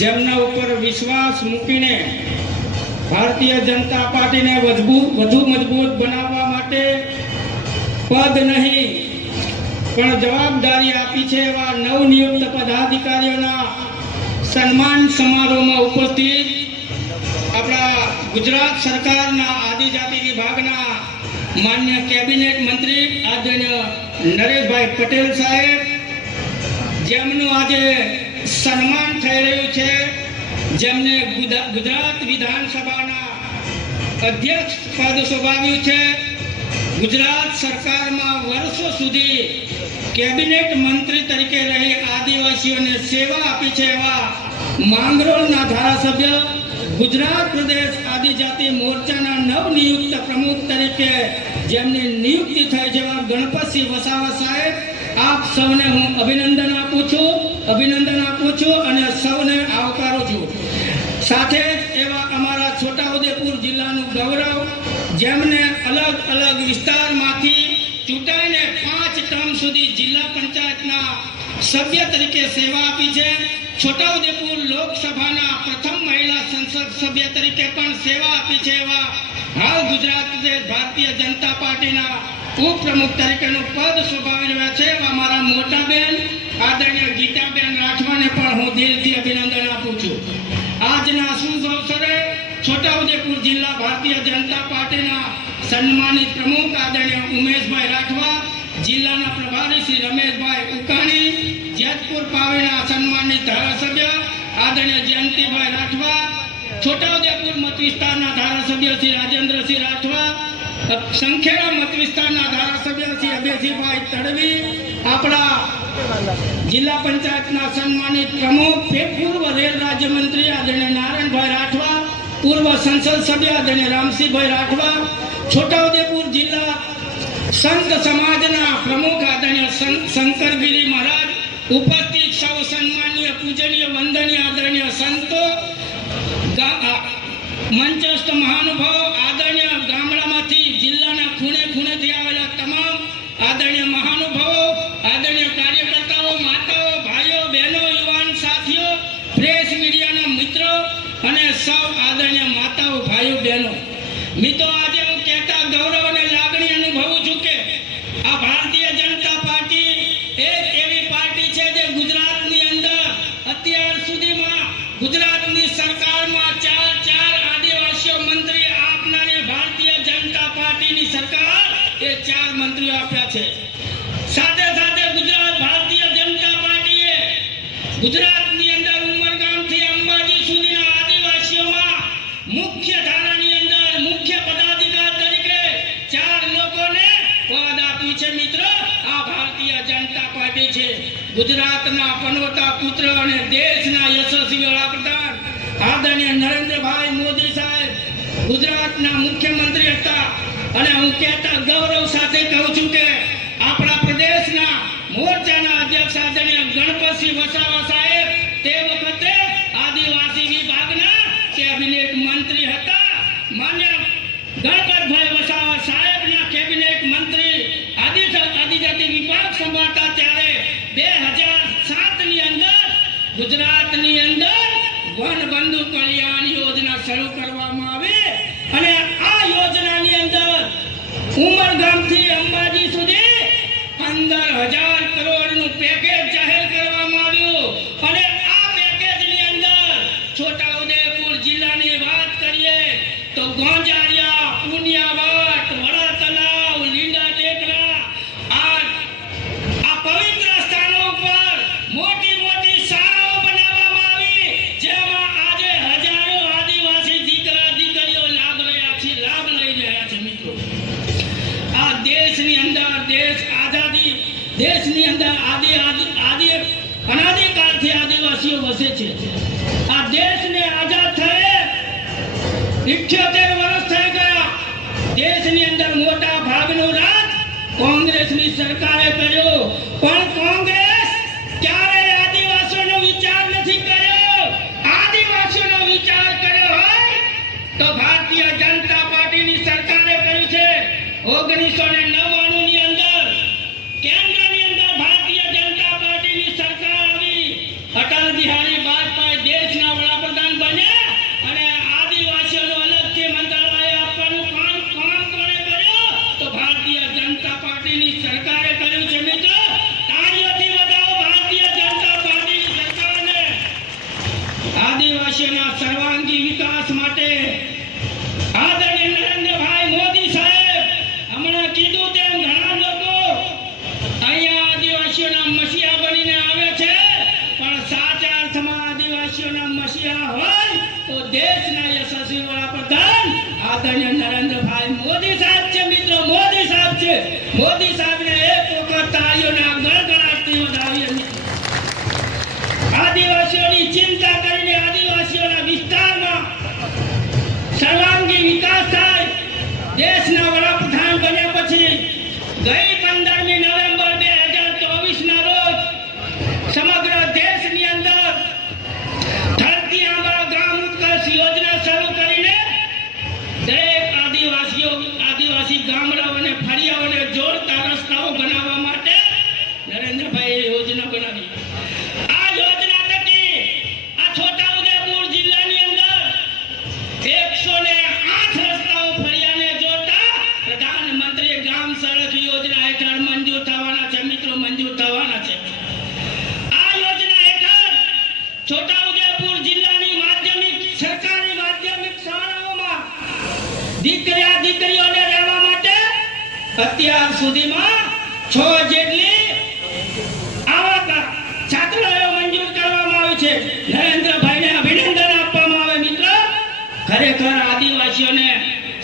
જેમના ઉપર વિશ્વાસ મૂકીને ભારતીય જનતા પાર્ટીને વધુ મજબૂત બનાવવા માટે પદ નહીં પણ જવાબદારી આપી છે એવા નવનિયુક્ત પદાધિકારીઓના સન્માન સમારોહમાં ઉપસ્થિત આપણા ગુજરાત સરકારના આદિજાતિ વિભાગના માન્ય કેબિનેટ મંત્રી આદરણીય નરેશભાઈ પટેલ સાહેબ, જેમનું આજે સન્માન થઈ રહ્યું છે, જેમને ગુજરાત વિધાનસભાના અધ્યક્ષ પદ શોભાવ્યું છે, ગુજરાત સરકારમાં વર્ષો સુધી કેબિનેટ મંત્રી તરીકે રહી આદિવાસીઓને સેવા આપી છે એવા માંગરોળના ધારાસભ્ય, ગુજરાત પ્રદેશ આદિજાતિ મોરચાના નવનિયુક્ત પ્રમુખ તરીકે જેમની નિયુક્તિ થઈ છે એવા ગણપતસિંહ વસાવા સાહેબ, આપ સૌને હું અભિનંદન આપું છું અને સૌને આવકારું છું. સાથે એવા અમારા છોટાઉદેપુર જિલ્લાનું ગૌરવ, જેમને અલગ અલગ વિસ્તારમાંથી ચૂંટાઈને 5 ટર્મ સુધી જિલ્લા પંચાયતના સભ્ય તરીકે સેવા આપી છે. છોટાઉદેપુર લોકસભાના પ્રથમ મહિલા સંસદ સભ્ય તરીકે પણ સેવા આપી છે એવા હાલ ગુજરાત પ્રદેશ ભારતીય જનતા પાર્ટીના ઉપપ્રમુખ તરીકેનું પદ શોભાવી રહ્યા છે એવા મારા મોટા બેન આદરણીય ગીતાબેન રાઠવાને પણ હું દિલથી અભિનંદન આપું છું. આજના શુભ અવસરે છોટાઉદેપુર જિલ્લા ભારતીય જનતા પાર્ટીના સન્માનિત પ્રમુખ આદરણીય ઉમેશભાઈ રાઠવા, જિલ્લાના પ્રભારી શ્રી રમેશભાઈ ઉકાણી, જેતપુર પાવીના સન્માનિત ધારાસભ્ય આદરણીય જયંતિભાઈ રાઠવા, છોટાઉદેપુર મત વિસ્તારના ધારાસભ્ય શ્રી રાજેન્દ્રસિંહ રાઠવા, સંખેડા મત વિસ્તારના ધારાસભ્ય શ્રી અભયસિંહભાઈ તડવી, આપણા જિલ્લા પંચાયતના સન્માનિત પ્રમુખ પૂર્વ રેલ રાજ્યમંત્રી આદરણીય નારાયણભાઈ રાઠવા, પૂર્વ સંસદ સભ્ય આદરણીય રામસિંહભાઈ રાઠવા, છોટાઉદેપુર જિલ્લા સંત સમાજના પ્રમુખ આદરણીય શંકરગીરી મહારાજ, ઉપસ્થિત સૌ સન્માનીય પૂજનીય વંદનીય આદરણીય સંતો, મંચસ્થ મહાનુભાવ, આદરણીય ગામડામાંથી જિલ્લાના ખૂણે ખૂણેથી આવેલા તમામ આદરણીય મહાનુભાવો, આદરણીય કાર્યકર્તાઓ, માતાઓ, ભાઈઓ, બહેનો, યુવાન સાથીઓ, પ્રેસ મીડિયાના મિત્રો અને સૌ આદરણીય માતાઓ, ભાઈઓ, બહેનો, મિત્રો, આજે હું કહેતા ગૌરવ અને લાગણી અનુભવું છું કે આ ભારતીય જનતા પાર્ટી એક એવી પાર્ટી છે જે ગુજરાતની અંદર અત્યાર સુધીમાં ગુજરાતની સરકારમાં ચાર આદિવાસીઓ મંત્રી આપનારી ભારતીય જનતા પાર્ટીની સરકાર એ 4 મંત્રીઓ આપ્યા છે. સાથે સાથે ગુજરાત ભારતીય જનતા પાર્ટીએ ગુજરાતની અંદર ઉમરગામથી અંબાજી સુધીના આદિવાસીઓમાં મુખ્ય ધારાની અંદર મુખ્ય પદાધિકારી તરીકે 4 લોકોને પદ આપ્યું છે. મિત્રો, આ ભારતીય જનતા પાર્ટી છે. ગુજરાતના પનોતા પુત્ર અને દેશના યશસ્વી વડાપ્રધાન આદરણીય નરેન્દ્રભાઈ મોદી સાહેબ ગુજરાતના મુખ્યમંત્રી હતા અને હું કહેતા ગૌરવ સાથે કહું છું કે આપણા પ્રદેશના મોરચાના અધ્યક્ષ આદરણીય ગણપતસિંહ વસાવા સાહેબ તે વખતે આદિવાસી વિભાગના કેબિનેટ મંત્રી હતા. માન્ય ગણપતભાઈ વસાવા સાહેબના કેબિનેટ મંત્રી આદિજાતિ વિભાગ સંભાળતા ત્યારે 2007ની અંદર ગુજરાતની અંદર વનબંધુ કલ્યાણ યોજના શરૂ કરવામાં આવી અને આ યોજનાની અંદર ઉમરગામથી અંબાજી સુધી 15,000 કરોડનું પેકેજ જાહેર કરવામાં આવ્યું અને આ પેકેજની અંદર છોટાઉદેપુર જિલ્લાની વાત કરીએ તો ગોંજારિયા, પુનિયાવાટ, વડા તલાવ, લીંડા ટેકરા આ પવિત્ર સ્થાનો પર મોટી મોટી શાળાઓ બનાવવામાં આવી, જેમાં આજે હજારો આદિવાસી દીકરા દીકરીઓ લાભ લઈ રહ્યા છે. મિત્રો, આ દેશની અંદર દેશની અંદર અનાદિકાળથી આદિવાસીઓ વસે છે. આ દેશને આઝાદ થયે 78 વર્ષ થઈ ગયા. દેશની અંદર મોટા ભાગનું રાજ કોંગ્રેસની સરકારે કર્યો, પણ કોંગ્રેસ ક્યારેય આદિવાસીઓનો વિચાર નથી કર્યો. આદિવાસીઓનો વિચાર કર્યો હોય તો ભારતીય જનતા પાર્ટીની સરકારે કર્યું છે. 1999ની અંદર કેન્દ્રની અંદર ભારતીય જનતા પાર્ટીની સરકાર આવી. અટલ બિહારી વાજપેયી દેશના આદિવાસીઓના સર્વાંગી વિકાસ માટે આદરણીય નરેન્દ્રભાઈ મોદી સાહેબ હમણાં કીધું તેમ ઘણા લોકો અહીંયા આદિવાસીઓના મસીહા બનીને આવે છે, પણ સાચા અર્થમાં આદિવાસીઓના મસીહા હોય તો દેશના યશસ્વી વડાપ્રધાન આદરણીય નરેન્દ્રભાઈ મોદી સાહેબ છે. મિત્રો, મોદી સાહેબ છે. મોદી સાહેબને એક વખત તાળીઓના ગણગણાટથી વધાવીએ. આદિવાસીઓની ચિંતા કરીને આદિવાસીઓના વિસ્તારમાં સર્વાંગી વિકાસ થાય. દેશના વડાપ્રધાન બન્યા પછી ગઈ 15મી નવેમ્બર 2024ના રોજ સમગ્ર દેશની અંદર ધરતી આંબા ગ્રામ ઉત્કર્ષ યોજના શરૂ કરીને દરેક આદિવાસી ગામડાઓને ફળિયાઓને જોડતા રસ્તાઓ બનાવવા માટે નરેન્દ્રભાઈએ યોજના બનાવી. આ યોજના થકી આ છોટાઉદેપુર જિલ્લાની અંદર 108 રસ્તાઓ ફળિયાને જોડતા પ્રધાનમંત્રી ગ્રામ સડક યોજના હેઠળ મંજૂર થવાના છે. મિત્રો, મંજૂર થવાના છે. આ યોજના હેઠળ છોટાઉદેપુર જિલ્લાની સરકારી માધ્યમિક શાળાઓમાં દીકરીઓને રહેવા માટે અત્યાર સુધીમાં 6 જેટલી આવા છાત્રાલયો મંજૂર કરવામાં આવી છે. નરેન્દ્રભાઈને અભિનંદન આપવામાં આવે. મિત્રો, ખરેખર આદિવાસીઓને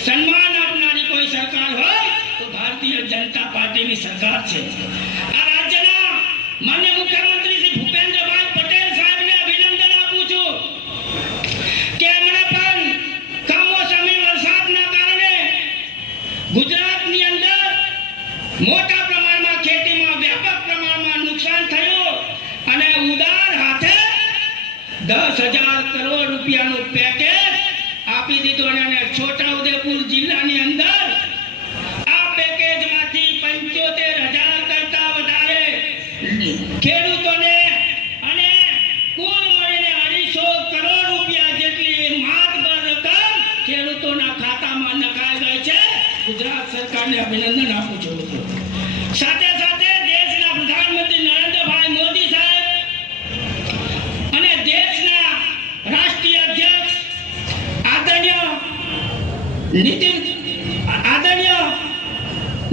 સન્માન આપનારી કોઈ સરકાર હોય તો ભારતીય જનતા પાર્ટીની સરકાર છે. આ રાજ્યના માનનીય મુખ્યમંત્રી શ્રી ભૂપેન્દ્રભાઈ પટેલ સાહેબને અભિનંદન આપું છું કે એમણે પણ કમોસમી વરસાદના કારણે ગુજરાતની અંદર મોટા પ્રમાણમાં ખેતીમાં વ્યાપક પ્રમાણમાં નુકસાન થયું અને ઉદાર હાથે 10,000 કરોડ રૂપિયાનું પેકેજ આપી દીધું. અને છોટાઉદેપુર જિલ્લાની અંદર આ પેકેજમાંથી 75,000 કરતા વધારે ખેડૂતોને અને કુલ મળીને 250 કરોડ રૂપિયા જેટલી માતબર રકમ ખેડૂતોના ખાતામાં નખાઈ ગઈ છે. ગુજરાત સરકારને અભિનંદન આપું છું. સાથે સાથે દેશના પ્રધાનમંત્રી નરેન્દ્રભાઈ મોદી સાહેબ અને દેશના રાષ્ટ્રીય અધ્યક્ષ આદરણીય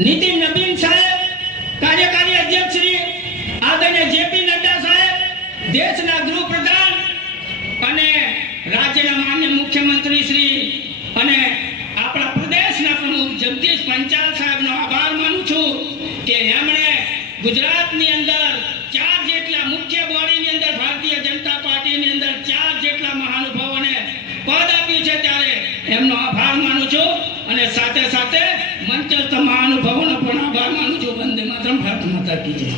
નીતિન નબીન સાહેબ, કાર્યકારી અધ્યક્ષ શ્રી આદરણીય જેપી નડ્ડા સાહેબ, દેશના ગૃહપ્રધાન અને રાજ્યના માન્ય મુખ્યમંત્રી શ્રી અને આપણા પ્રદેશના પ્રમુખ જગદીશ પંચાલ સાહેબનો આભાર માનું છું કે એમણે ગુજરાતની અંદર 4 જેટલા મુખ્ય બોડીની અંદર ભારતીય જનતા પાર્ટીની અંદર 4 જેટલા મહાનુભાવોને પદ આપ્યું છે. ત્યારે એમનો આભાર માનું છું અને સાથે સાથે મંચસ્થ મહાનુભાવોનો પણ આભાર માનું છું. વંદે માતરમ. ભારત માતા કી જય.